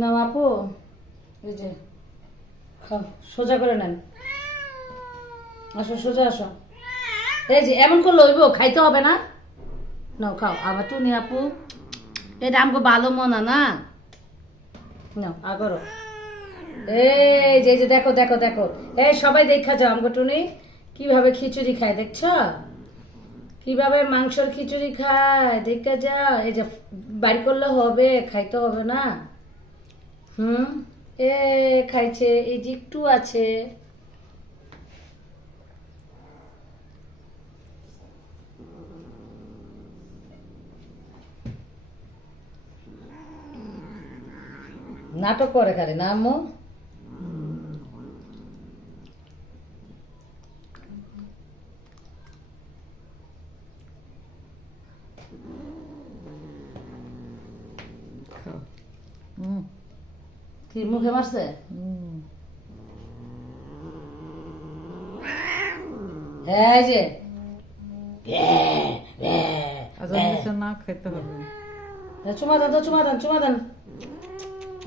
না আপু, এই যে খাও, সোজা করে নেন। আসো সোজা আসো। এই যে এমন করে লইব, খাইতে হবে না। নাও খাও, আবার তুমি আপু, এটা আমাকে ভালো মনা না। নাও আগরো। এই যে দেখো দেখো দেখো, এই সবাই দেখা যাও আমাকে টুনি কিভাবে খিচুড়ি খায়, দেখছ কিভাবে মাংসর খিচুড়ি খায়, দেখা যাও। এই যে বাড়ি করলে হবে, খাইতে হবে না। হুম, এ খাইছে, এই যে একটু আছে। নাটক করে খালি না আম্মু। খাও। হুম। কি মুখে মারছে? হুম। এই যে আজান দিছে না, খাইতে হবে। চুমা দেন তো, চুমা দেন, চুমা দেন।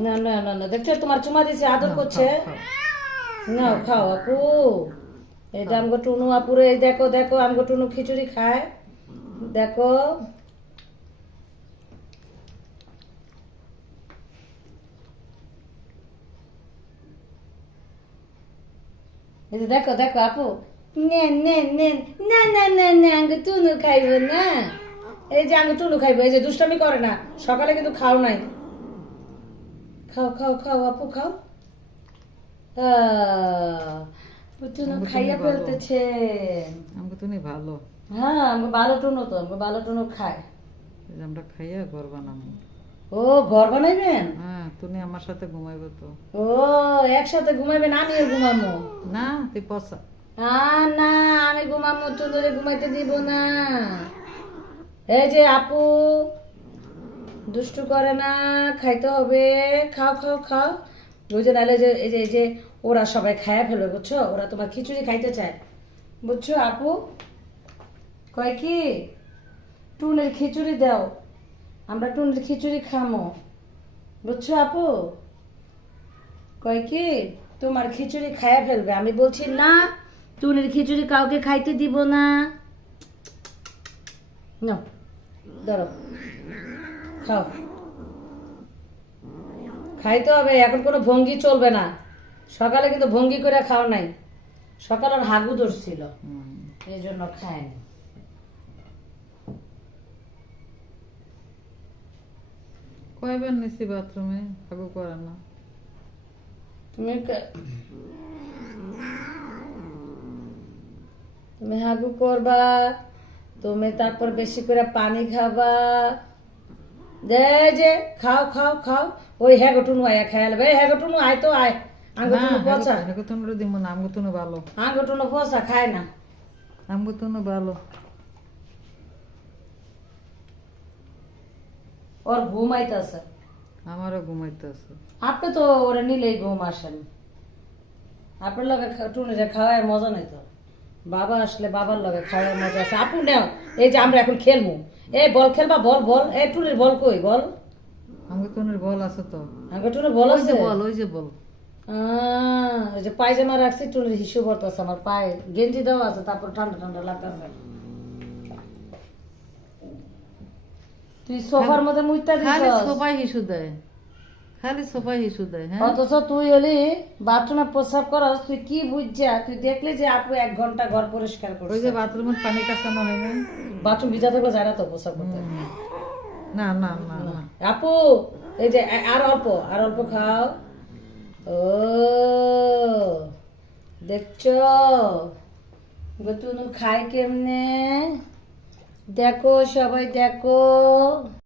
না না না না, দেখছো তোমার চুমা দিছে, আদর নাও, করছে। খাও, খাও। নাও খাও আপু। এটা আমগো টুনু আপুরে, এই দেখো দেখো আমগো টুনু খিচুড়ি খায়, দেখো। এই যে দেখো দেখো আপু, নেন নেন নেন, না না না না আঙ্গো টুনু খাইব না। এই যে আঙ্গো টুনু খাইব, এই যে দুষ্টামি করে না। সকালে কিন্তু খাও নাই। খাও খাও খাও আপু খাও। টুনু আঙ্গো খাইয়া টুনু ভালো। ফেলতেছে। আমাকে তুমি ভালো। হ্যাঁ আমগো ভালো টুনু, তো আমগো ভালো টুনু খায়। এই যে আমরা খাইয়া ঘর বানাবো। ও ঘর বানাইবেন? হ্যাঁ, তুমি আমার সাথে ঘুমাইবে তো। ও একসাথে ঘুমাইবেন, আমিও ঘুমাবো। না, তুই পচা। না আমি ঘুমাবো, টুনুরে ঘুমাইতে দিব না। এই যে আপু দুষ্টু করে না, খাইতে হবে। খাও খাও খাও। বুঝে নাহলে যে এই যে ওরা সবাই খায়া ফেলবে, বুঝছো? ওরা তোমার খিচুড়ি খাইতে চায়, বুঝছো আপু? কয় কি টুনের খিচুড়ি দাও, আমরা টুনের খিচুড়ি খামো, বুঝছো আপু? কয় কি তোমার খিচুড়ি খায়া ফেলবে। আমি বলছি না, টুনের খিচুড়ি কাউকে খাইতে দিব না। নাও ধরো, খাও। খাইতে হবে, এখন কোনো ভঙ্গি চলবে না। সকালে কিন্তু ভঙ্গি করে খাও নাই, সকালের হাগু ধরছিল, হুম। এই জন্য খায়নি। কয়বার নিছি বাথরুমে, হাগু করে না। তুমি তুমি হাগু করবা, তুমি তারপর বেশি করে পানি খাবা। যে খাও খাও খাও। ওই হ্যাঁ গটুনু আয়া খেয়াল, হ্যাঁ গটুনু আয় তো আয়। আঙ্গুটুনু পচা, হাগু তুমি দিব না, আমগো তুমি ভালো। আঙ্গুটুনু পচা খায় না। আমগো তুমি ভালো। ওর ঘুম আইতাছে। আমারও ঘুমাইতে আছে। আপনি তো ওরা নিলেই ঘুম আসেন। আপনার লগে টুনিরে খাওয়ায় মজা নাই তো। বাবা আসলে বাবার লগে খাওয়ায় মজা আছে। আপু নেও, এই যে আমরা এখন খেলবো। এই বল খেলবা, বল বল। এই টুনির বল কই, বল। আমগো তুমি বল আছে তো। আগে টুনির বল ওই আছে। যে বল, ওই যে বল। ওই যে পায়জামা রাখছি, টুনির হিসু পড়তেছে আমার পায়ে। গেঞ্জি দেওয়া আছে, তারপর ঠান্ডা ঠান্ডা লাগতেছে। তুই সোফার মধ্যে মুইতা খালি দিছস, সবাই হিসু দেয়, খালি সবাই হিসু দেয়। হ্যাঁ, অথচ তুই হলি বাথরুমে প্রস্রাব করস। তুই কি বুঝছা? তুই দেখলি যে আপু 1 ঘন্টা ঘর পরিষ্কার ওই করছে। যে বাথরুমের পানি কাঁচানো হয় না। বাথরুম ভিজা থাকলে যায় না তো প্রস্রাব করতে। না না না না। আপু এই যে আর অল্প, আর অল্প খাও। ও দেখছো গতুনু খায় কেমনে, দেখো সবাই দেখো।